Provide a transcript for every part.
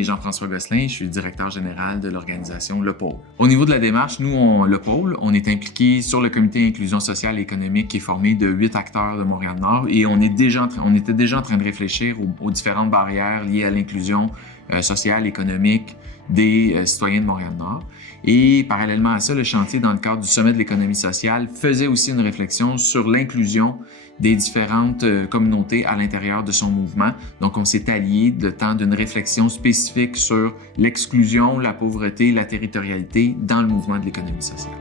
est Jean-François Gosselin, je suis le directeur général de l'organisation Le Pôle. Au niveau de la démarche, nous, Le Pôle, on est impliqué sur le comité inclusion sociale et économique qui est formé de 8 acteurs de Montréal-Nord et on était déjà en train de réfléchir aux différentes barrières liées à l'inclusion sociale, économique des citoyens de Montréal-Nord. Et parallèlement à ça, le chantier, dans le cadre du Sommet de l'économie sociale, faisait aussi une réflexion sur l'inclusion des différentes communautés à l'intérieur de son mouvement. Donc, on s'est allié le temps d'une réflexion spécifique sur l'exclusion, la pauvreté, la territorialité dans le mouvement de l'économie sociale.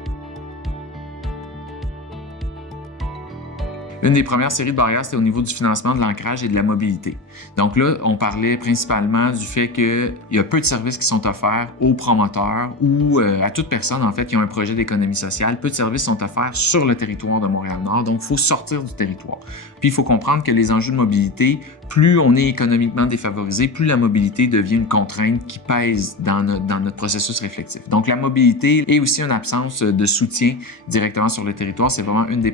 Une des premières séries de barrières, c'était au niveau du financement, de l'ancrage et de la mobilité. Donc là, on parlait principalement du fait qu'il y a peu de services qui sont offerts aux promoteurs ou à toute personne, en fait, qui a un projet d'économie sociale. Peu de services sont offerts sur le territoire de Montréal-Nord, donc il faut sortir du territoire. Puis, il faut comprendre que les enjeux de mobilité, plus on est économiquement défavorisé, plus la mobilité devient une contrainte qui pèse dans notre processus réflexif. Donc, la mobilité et aussi une absence de soutien directement sur le territoire, c'est vraiment un des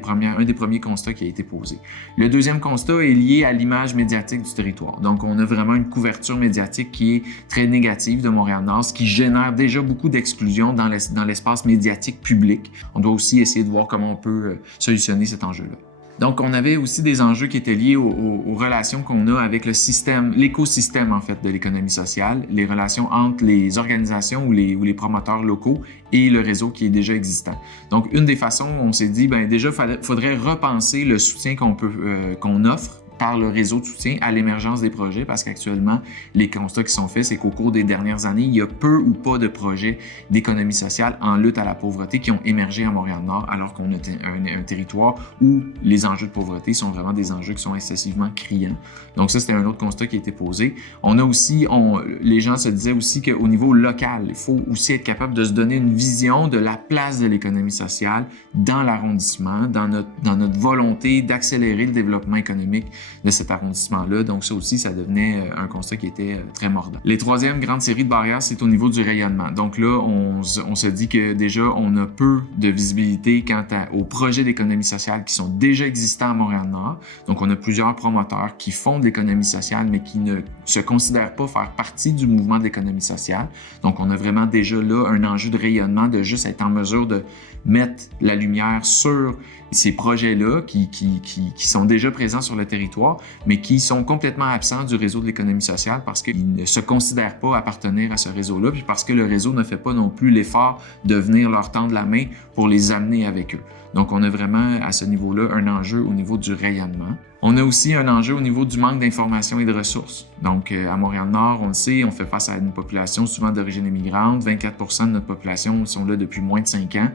premiers constats qui a été posé. Le deuxième constat est lié à l'image médiatique du territoire. Donc, on a vraiment une couverture médiatique qui est très négative de Montréal-Nord, ce qui génère déjà beaucoup d'exclusion dans l'espace médiatique public. On doit aussi essayer de voir comment on peut solutionner cet enjeu-là. Donc, on avait aussi des enjeux qui étaient liés aux relations qu'on a avec le système, l'écosystème, en fait, de l'économie sociale, les relations entre les organisations ou les promoteurs locaux et le réseau qui est déjà existant. Donc, une des façons, on s'est dit, déjà, faudrait repenser le soutien qu'on offre par le réseau de soutien à l'émergence des projets, parce qu'actuellement, les constats qui sont faits, c'est qu'au cours des dernières années, il y a peu ou pas de projets d'économie sociale en lutte à la pauvreté qui ont émergé à Montréal-Nord, alors qu'on a un territoire où les enjeux de pauvreté sont vraiment des enjeux qui sont excessivement criants. Donc ça, c'était un autre constat qui a été posé. On a aussi, les gens se disaient aussi qu'au niveau local, il faut aussi être capable de se donner une vision de la place de l'économie sociale dans l'arrondissement, dans notre volonté d'accélérer le développement économique de cet arrondissement-là. Donc ça aussi, ça devenait un constat qui était très mordant. Les troisièmes grandes séries de barrières, c'est au niveau du rayonnement. Donc là, on se dit que déjà, on a peu de visibilité quant aux projets d'économie sociale qui sont déjà existants à Montréal-Nord. Donc on a plusieurs promoteurs qui font de l'économie sociale, mais qui ne se considèrent pas faire partie du mouvement de l'économie sociale. Donc on a vraiment déjà là un enjeu de rayonnement, de juste être en mesure de mettre la lumière sur ces projets-là qui sont déjà présents sur le territoire, mais qui sont complètement absents du réseau de l'économie sociale parce qu'ils ne se considèrent pas appartenir à ce réseau-là, puis parce que le réseau ne fait pas non plus l'effort de venir leur tendre la main pour les amener avec eux. Donc, on a vraiment, à ce niveau-là, un enjeu au niveau du rayonnement. On a aussi un enjeu au niveau du manque d'informations et de ressources. Donc, à Montréal-Nord, on le sait, on fait face à une population souvent d'origine immigrante. 24% de notre population sont là depuis moins de 5 ans.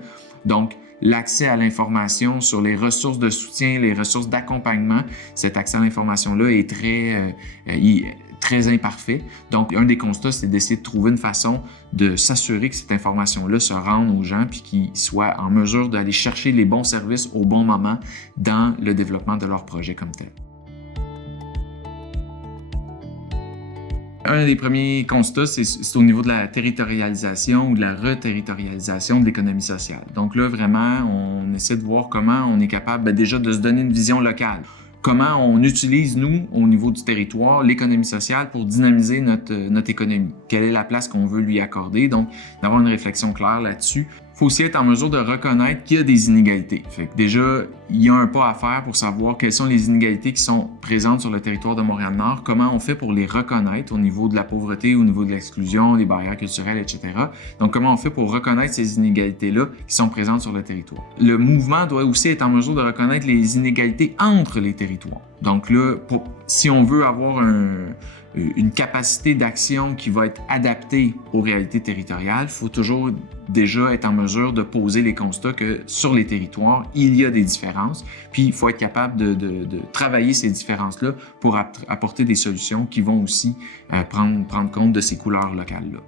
Donc, l'accès à l'information sur les ressources de soutien, les ressources d'accompagnement, cet accès à l'information-là est très imparfait. Donc, un des constats, c'est d'essayer de trouver une façon de s'assurer que cette information-là se rende aux gens puis qu'ils soient en mesure d'aller chercher les bons services au bon moment dans le développement de leur projet comme tel. Un des premiers constats, c'est au niveau de la territorialisation ou de la reterritorialisation de l'économie sociale. Donc là, vraiment, on essaie de voir comment on est capable déjà de se donner une vision locale. Comment on utilise, nous, au niveau du territoire, l'économie sociale pour dynamiser notre économie. Quelle est la place qu'on veut lui accorder? Donc, d'avoir une réflexion claire là-dessus. Il faut aussi être en mesure de reconnaître qu'il y a des inégalités. Fait que déjà, il y a un pas à faire pour savoir quelles sont les inégalités qui sont présentes sur le territoire de Montréal-Nord, comment on fait pour les reconnaître au niveau de la pauvreté, au niveau de l'exclusion, des barrières culturelles, etc. Donc, comment on fait pour reconnaître ces inégalités-là qui sont présentes sur le territoire. Le mouvement doit aussi être en mesure de reconnaître les inégalités entre les territoires. Donc là, si on veut avoir une capacité d'action qui va être adaptée aux réalités territoriales, il faut toujours déjà être en mesure de poser les constats que sur les territoires, il y a des différences, puis il faut être capable de travailler ces différences-là pour apporter des solutions qui vont aussi prendre compte de ces couleurs locales-là.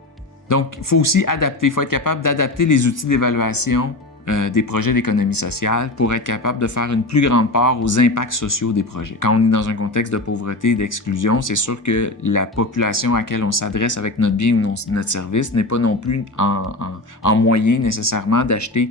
Donc, il faut aussi adapter, il faut être capable d'adapter les outils d'évaluation des projets d'économie sociale pour être capable de faire une plus grande part aux impacts sociaux des projets. Quand on est dans un contexte de pauvreté et d'exclusion, c'est sûr que la population à laquelle on s'adresse avec notre bien ou notre service n'est pas non plus en moyen nécessairement d'acheter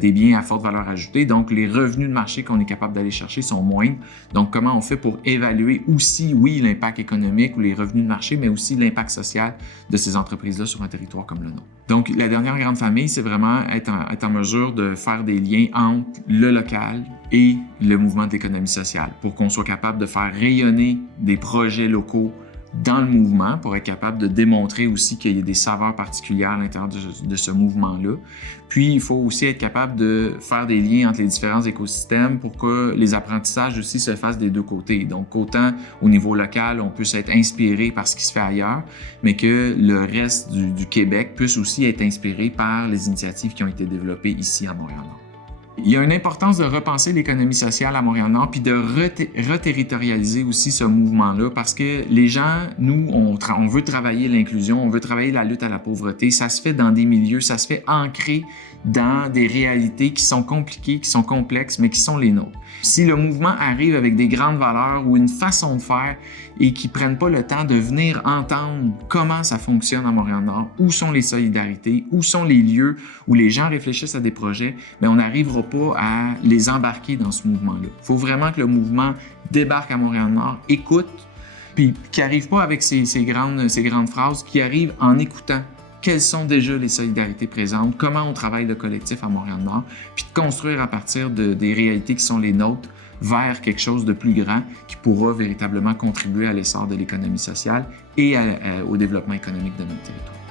des biens à forte valeur ajoutée. Donc, les revenus de marché qu'on est capable d'aller chercher sont moindres. Donc, comment on fait pour évaluer aussi, oui, l'impact économique ou les revenus de marché, mais aussi l'impact social de ces entreprises-là sur un territoire comme le nôtre. Donc, la dernière grande famille, c'est vraiment être en mesure de faire des liens entre le local et le mouvement de l'économie sociale pour qu'on soit capable de faire rayonner des projets locaux dans le mouvement, pour être capable de démontrer aussi qu'il y a des saveurs particulières à l'intérieur de ce mouvement-là. Puis, il faut aussi être capable de faire des liens entre les différents écosystèmes pour que les apprentissages aussi se fassent des deux côtés. Donc, autant au niveau local, on puisse être inspiré par ce qui se fait ailleurs, mais que le reste du Québec puisse aussi être inspiré par les initiatives qui ont été développées ici à Montréal-Nord. Il y a une importance de repenser l'économie sociale à Montréal-Nord puis de reterritorialiser aussi ce mouvement-là parce que les gens, nous, on veut travailler l'inclusion, on veut travailler la lutte à la pauvreté. Ça se fait dans des milieux, ça se fait ancré dans des réalités qui sont compliquées, qui sont complexes, mais qui sont les nôtres. Si le mouvement arrive avec des grandes valeurs ou une façon de faire et qu'ils ne prennent pas le temps de venir entendre comment ça fonctionne à Montréal-Nord, où sont les solidarités, où sont les lieux où les gens réfléchissent à des projets, bien, on n'arrivera pas à les embarquer dans ce mouvement-là. Il faut vraiment que le mouvement débarque à Montréal-Nord, écoute, puis qu'il n'arrive pas avec ces grandes phrases, qu'il arrive en écoutant. Quelles sont déjà les solidarités présentes, comment on travaille le collectif à Montréal-Nord, puis de construire à partir des réalités qui sont les nôtres vers quelque chose de plus grand qui pourra véritablement contribuer à l'essor de l'économie sociale et au développement économique de notre territoire.